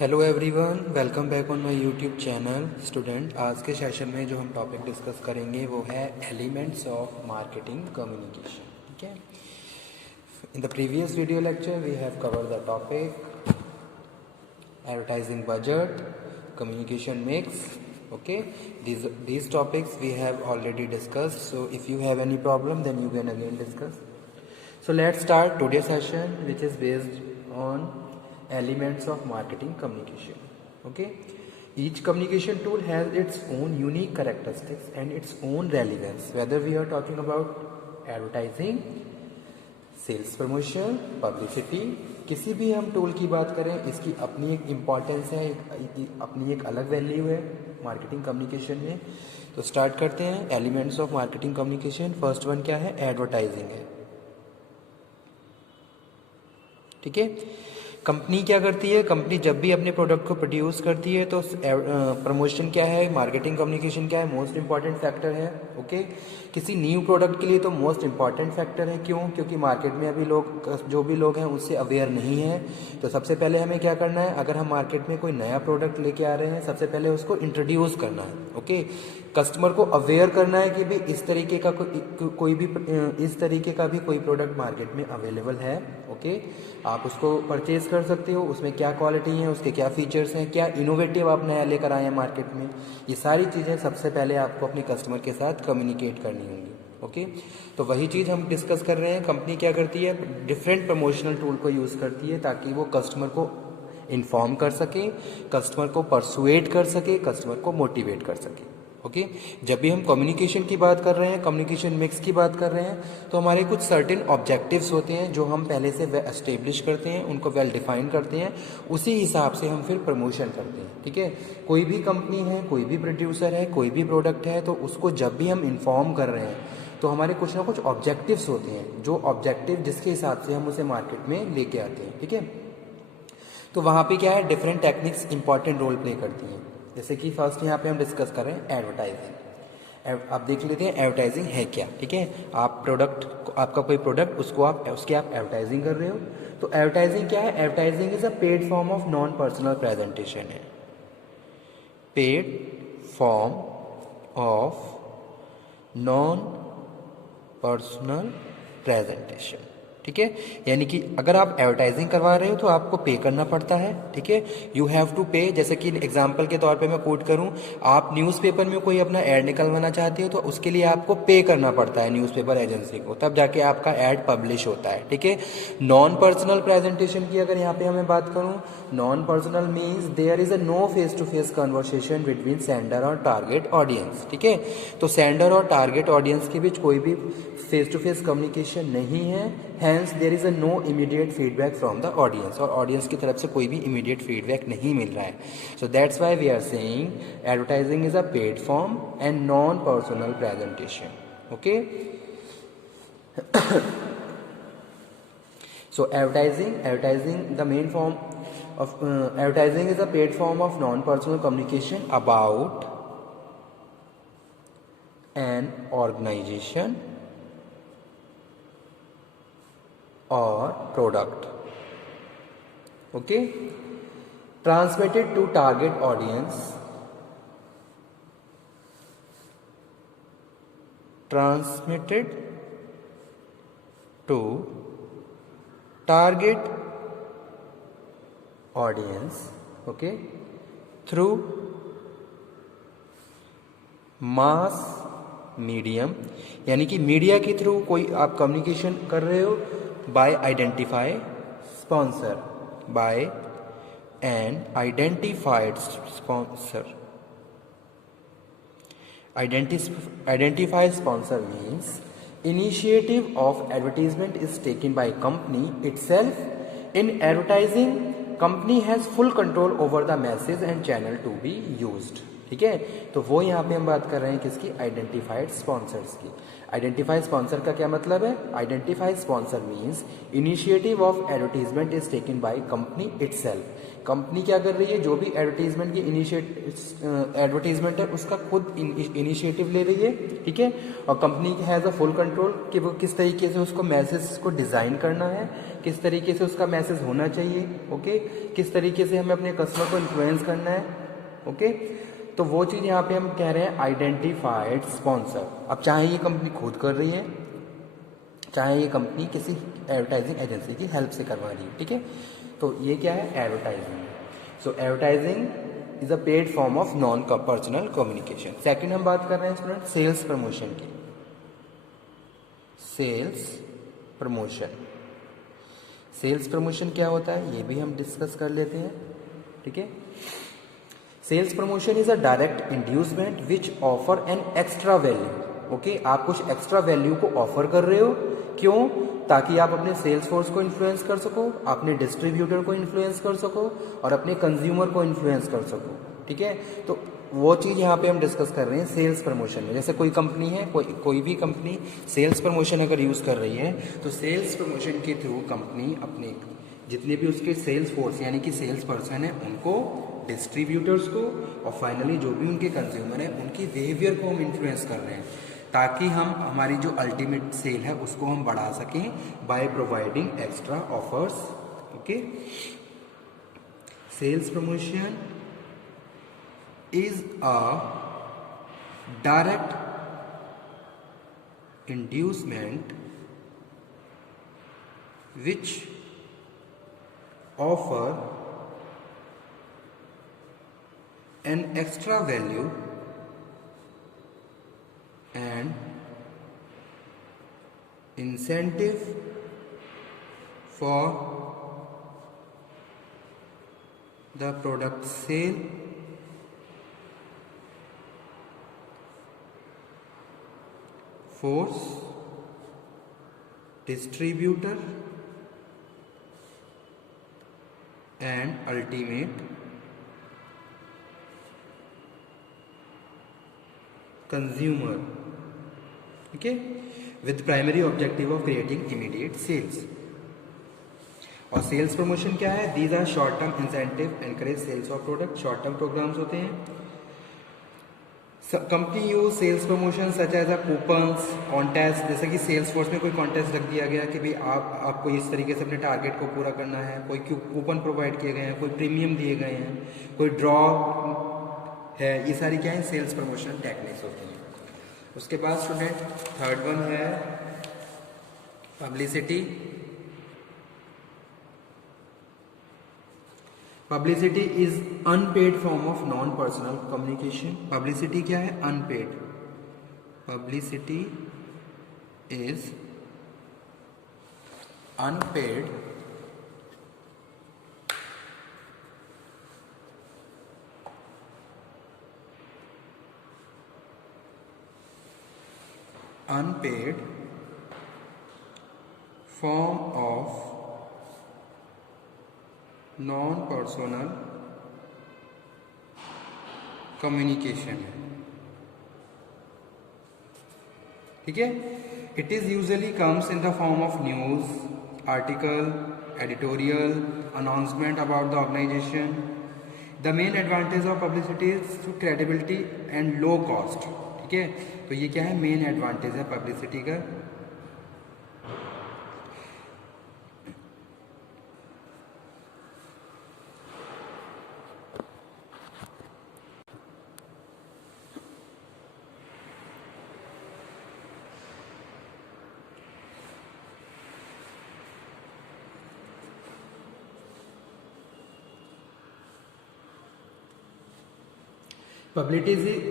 Hello everyone, welcome back on my YouTube channel. Student, आज के session में जो हम टॉपिक डिस्कस करेंगे वो है एलिमेंट्स ऑफ मार्केटिंग कम्युनिकेशन। ठीक है, in the previous video lecture we have covered the topic advertising budget, communication mix. Okay, these topics we have already discussed, so if you have any problem then you can again discuss. So let's start today's session, which is based on elements of marketing communication. Okay, each communication tool has its own unique characteristics and its own relevance, whether we are talking about advertising, sales promotion, publicity, किसी भी हम tool की बात करें इसकी अपनी एक importance है, अपनी एक अलग वैल्यू है मार्केटिंग कम्युनिकेशन में. तो स्टार्ट करते हैं elements of marketing communication. First one क्या है? एडवर्टाइजिंग है. ठीक है, कंपनी क्या करती है? कंपनी जब भी अपने प्रोडक्ट को प्रोड्यूस करती है तो प्रमोशन क्या है, मार्केटिंग कम्युनिकेशन क्या है, मोस्ट इंपॉर्टेंट फैक्टर है. ओके, किसी न्यू प्रोडक्ट के लिए तो मोस्ट इंपॉर्टेंट फैक्टर है. क्यों? क्योंकि मार्केट में अभी लोग, जो भी लोग हैं उससे अवेयर नहीं है. तो सबसे पहले हमें क्या करना है? अगर हम मार्केट में कोई नया प्रोडक्ट लेके आ रहे हैं, सबसे पहले उसको इंट्रोड्यूस करना है. ओके, कस्टमर को अवेयर करना है कि भाई इस तरीके का कोई भी इस तरीके का भी कोई प्रोडक्ट मार्केट में अवेलेबल है. ओके, आप उसको परचेज कर सकते हो. उसमें क्या क्वालिटी है, उसके क्या फीचर्स हैं, क्या इनोवेटिव आप नया लेकर आए हैं मार्केट में, ये सारी चीज़ें सबसे पहले आपको अपने कस्टमर के साथ कम्युनिकेट करनी होंगी. ओके, तो वही चीज़ हम डिस्कस कर रहे हैं. कंपनी क्या करती है? डिफरेंट प्रमोशनल टूल को यूज़ करती है ताकि वो कस्टमर को इन्फॉर्म कर सके, कस्टमर को परसुएट कर सके, कस्टमर को मोटिवेट कर सके. ओके, जब भी हम कम्युनिकेशन की बात कर रहे हैं, कम्युनिकेशन मिक्स की बात कर रहे हैं, तो हमारे कुछ सर्टेन ऑब्जेक्टिव्स होते हैं जो हम पहले से एस्टेब्लिश करते हैं, उनको वेल डिफाइन करते हैं. उसी हिसाब से हम फिर प्रमोशन करते हैं. ठीक है, कोई भी कंपनी है, कोई भी प्रोड्यूसर है, कोई भी प्रोडक्ट है, तो उसको जब भी हम इन्फॉर्म कर रहे हैं तो हमारे कुछ ना कुछ ऑब्जेक्टिव्स होते हैं, जो ऑब्जेक्टिव जिसके हिसाब से हम उसे मार्केट में लेके आते हैं. ठीक है, तो वहाँ पे क्या है? Different techniques important role play करती हैं. जैसे कि फर्स्ट यहाँ पे हम डिस्कस कर रहे हैं एडवर्टाइजिंग. आप देख लेते हैं एडवर्टाइजिंग है क्या. ठीक है, आप प्रोडक्ट, आपका कोई प्रोडक्ट, उसको आप एडवर्टाइजिंग कर रहे हो. तो एडवर्टाइजिंग क्या है? Advertising is a paid form of non personal presentation है. Paid form of non personal presentation. ठीक है, यानी कि अगर आप एडवर्टाइजिंग करवा रहे हो तो आपको पे करना पड़ता है. ठीक है, यू हैव टू पे. जैसे कि एग्जांपल के तौर पे मैं कोट करूं, आप न्यूज़पेपर में कोई अपना ऐड निकलवाना चाहते हो तो उसके लिए आपको पे करना पड़ता है न्यूज़पेपर एजेंसी को, तब जाके आपका ऐड पब्लिश होता है. ठीक है, नॉन पर्सनल प्रेजेंटेशन की अगर यहाँ पे हमें बात करूँ, non personal means there is a no face to face conversation between sender और टारगेट ऑडियंस. ठीक है, तो सेंडर और टारगेट ऑडियंस के बीच कोई भी फेस टू फेस कम्युनिकेशन नहीं है. Hence there is a no immediate feedback from the audience, और ऑडियंस की तरफ से कोई भी इमीडिएट फीडबैक नहीं मिल रहा है. So that's why we are saying advertising is a paid form and non personal presentation. Okay, so advertising the main form of advertising is a paid form of non personal communication about an organization or product. Okay, transmitted to target audience, transmitted to target audience. Okay, through mass medium, यानी कि media के through कोई आप communication कर रहे हो. By identify sponsor, by an identified sponsor. Identified sponsor means initiative of advertisement is taken by company itself. In advertising, company has full control over the message and channel to be used. ठीक है। तो वो यहाँ पे हम बात कर रहे हैं किसकी, आइडेंटिफाइड स्पॉन्सर्स की। आइडेंटिफाइड स्पॉन्सर का क्या मतलब है, identified sponsor means initiative of advertisement is taken by company itself. Company क्या कर रही है, जो भी एडवर्टीजमेंट की एडवर्टीजमेंट है उसका खुद इनिशिएटिव ले रही है, ठीक है। और company has a full control कि वो किस तरीके से उसको मैसेज को डिज़ाइन करना है, किस तरीके से उसका मैसेज होना चाहिए, ओके, किस तरीके से हमें अपने कस्टमर को इन्फ्लुएंस करना है, ओके। तो वो चीज़ यहाँ पे हम कह रहे हैं आइडेंटिफाइड स्पॉन्सर। अब चाहे ये कंपनी खुद कर रही है, चाहे ये कंपनी किसी एडवर्टाइजिंग एजेंसी की हेल्प से करवा रही है, ठीक है। तो ये क्या है, advertising. So advertising is a paid form of non personal communication. Second हम बात कर रहे हैं स्टूडेंट सेल्स प्रमोशन की। सेल्स प्रमोशन, सेल्स प्रमोशन क्या होता है ये भी हम डिस्कस कर लेते हैं, ठीक है। Sales promotion is a direct inducement which offer an extra value, okay. आप कुछ एक्स्ट्रा वैल्यू को ऑफर कर रहे हो, क्यों, ताकि आप अपने सेल्स फोर्स को इन्फ्लुएंस कर सको, अपने डिस्ट्रीब्यूटर को इन्फ्लुएंस कर सको और अपने कंज्यूमर को इन्फ्लुएंस कर सको, ठीक है। तो वो चीज़ यहाँ पे हम डिस्कस कर रहे हैं सेल्स प्रमोशन में। जैसे कोई कंपनी है, कोई भी कंपनी सेल्स प्रमोशन अगर यूज़ कर रही है तो सेल्स प्रमोशन के थ्रू कंपनी अपने जितने भी उसके सेल्स फोर्स यानी कि सेल्स पर्सन है उनको, डिस्ट्रीब्यूटर्स को और फाइनली जो भी उनके कंज्यूमर है उनकी बिहेवियर को हम इन्फ्लुएंस कर रहे हैं, ताकि हम हमारी जो अल्टीमेट सेल है उसको हम बढ़ा सकें by providing extra offers, okay. Sales promotion is a direct inducement which offer an extra value and incentive for the product sale force distributor and ultimate consumer, okay, with primary objective of creating immediate sales. और सेल्स प्रमोशन क्या है, these are short term incentive encourage sales of product. Short term programs होते हैं। Company use sales promotion such as a coupons, contest, जैसे कि sales force में कोई कॉन्टेस्ट रख दिया गया कि भाई आपको इस तरीके से अपने टारगेट को पूरा करना है, कोई कूपन प्रोवाइड किए गए हैं, कोई प्रीमियम दिए गए हैं, कोई ड्रॉ है, ये सारी क्या है सेल्स प्रमोशन टेक्निक्स होती हैं। उसके बाद स्टूडेंट थर्ड वन है publicity. Publicity is unpaid form of non personal communication. Publicity क्या है, unpaid. Publicity is unpaid form of non-personal communication है, ठीक है। It is usually comes in the form of news article, editorial, announcement about the organization. The main advantage of publicity is credibility and low cost, ठीक है। तो ये क्या है, main advantage है पब्लिसिटी का।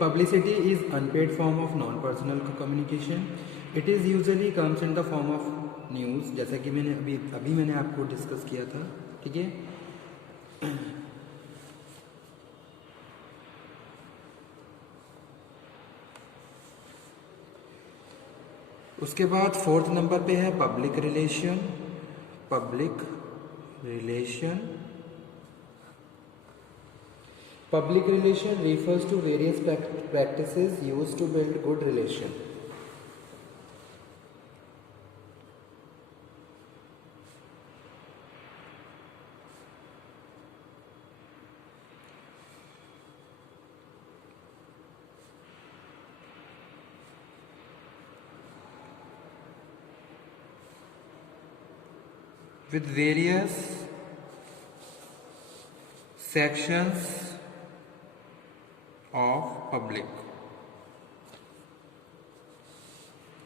Publicity is unpaid form of non-personal communication. It is usually comes in the form of news, जैसा कि मैंने अभी मैंने आपको डिस्कस किया था, ठीक है। उसके बाद फोर्थ नंबर पे है public relation. Public relation Public relation refers to various practices used to build good relation. With various sections of public.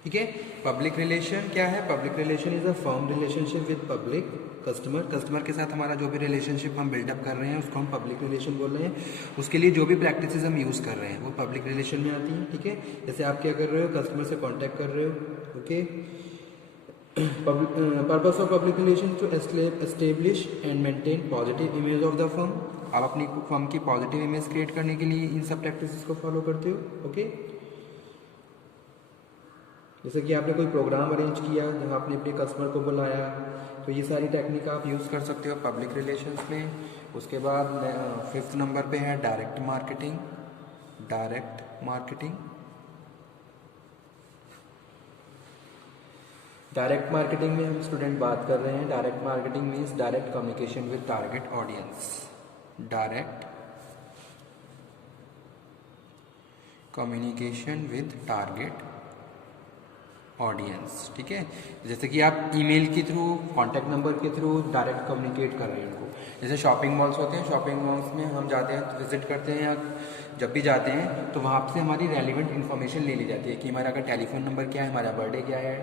ठीक है, पब्लिक रिलेशन क्या है? Public relation is a firm relationship with public customer. Customer के साथ हमारा जो भी relationship हम बिल्डअप कर रहे हैं उसको हम पब्लिक रिलेशन बोल रहे हैं। उसके लिए जो भी प्रैक्टिसेस हम यूज़ कर रहे हैं वो पब्लिक रिलेशन में आती हैं। ठीक है, जैसे आप क्या कर रहे हो, कस्टमर से कॉन्टैक्ट कर रहे हो। Okay, purpose of public relation to establish and maintain positive image of the firm. आप अपनी फर्म की पॉजिटिव इमेज क्रिएट करने के लिए इन सब प्रैक्टिसेस को फॉलो करते हो। ओके, जैसे कि आपने कोई प्रोग्राम अरेंज किया जहाँ आपने अपने कस्टमर को बुलाया, तो ये सारी टेक्निक आप यूज़ कर सकते हो पब्लिक रिलेशंस में। उसके बाद 5th नंबर पे है direct marketing. Direct marketing, direct marketing में हम स्टूडेंट बात कर रहे हैं। Direct marketing means direct communication with target audience. Direct communication with target audience. ठीक है, जैसे कि आप ईमेल के थ्रू, कॉन्टैक्ट नंबर के थ्रू डायरेक्ट कम्युनिकेट कर रहे हैं उनको। जैसे शॉपिंग मॉल्स होते हैं, शॉपिंग मॉल्स में हम जाते हैं, विजिट करते हैं, या जब भी जाते हैं तो वहाँ से हमारी रेलिवेंट इन्फॉर्मेशन ले ली जाती है कि हमारा का टेलीफोन नंबर क्या है, हमारा बर्थडे क्या है,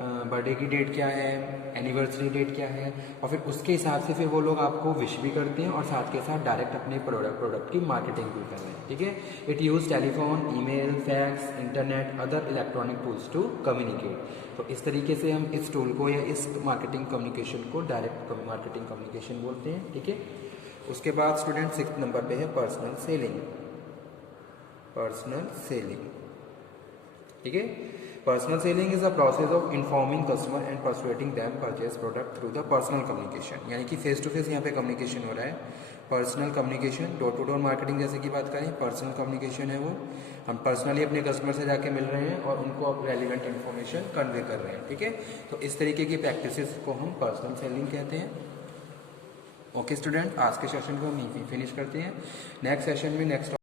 बर्थडे की डेट क्या है, एनिवर्सरी डेट क्या है, और फिर उसके हिसाब से फिर वो लोग आपको विश भी करते हैं और साथ के साथ डायरेक्ट अपने प्रोडक्ट की मार्केटिंग भी कर रहे हैं। ठीक है, it use telephone, email, fax, internet, other electronic tools to communicate. तो इस तरीके से हम इस टूल को या इस मार्केटिंग कम्युनिकेशन को डायरेक्ट मार्केटिंग कम्युनिकेशन बोलते हैं। ठीक है, उसके बाद स्टूडेंट 6th नंबर पे है पर्सनल सेलिंग। पर्सनल सेलिंग, ठीक है, personal selling is a process of informing customer and persuading them purchase product through the personal communication. यानी कि फेस टू फेस यहाँ पे कम्युनिकेशन हो रहा है। Personal communication, door to door marketing जैसे कि बात करें, पर्सनल कम्युनिकेशन है वो, हम पर्सनली अपने कस्टमर से जाके मिल रहे हैं और उनको रेलिवेंट इन्फॉर्मेशन कन्वे कर रहे हैं। ठीक है, तो इस तरीके की प्रैक्टिसेस को हम पर्सनल सेलिंग कहते हैं। ओके स्टूडेंट, आज के सेशन को हम यहीं फिनिश करते हैं। नेक्स्ट सेशन में नेक्स्ट